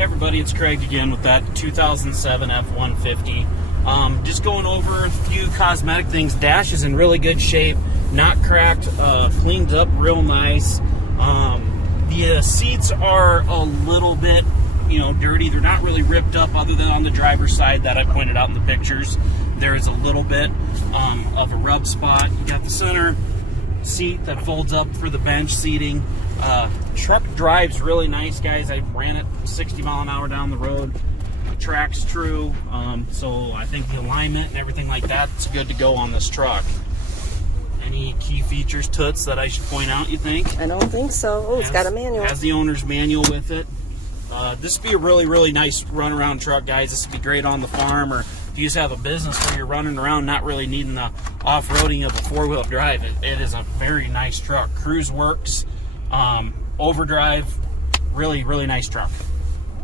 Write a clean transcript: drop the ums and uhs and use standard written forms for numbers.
Hey everybody, it's Craig again with that 2007 F-150. Just going over a few cosmetic things. Dash is in really good shape, not cracked, cleaned up real nice. The seats are a little bit, dirty. They're not really ripped up other than on the driver's side that I pointed out in the pictures. There is a little bit of a rub spot. You got the center seat that folds up for the bench seating. Truck drives really nice, guys. I ran it 60 mile an hour down the road. The track's true, so I think the alignment and everything like that's good to go on this truck. Any key features, Toots, that I should point out, you think? I don't think so. Oh, it's got a manual. Has the owner's manual with it. This would be a really nice runaround truck, guys. This would be great on the farm, or if you just have a business where you're running around not really needing the off-roading of a four-wheel drive. It is a very nice truck. Cruise works, overdrive, really nice truck.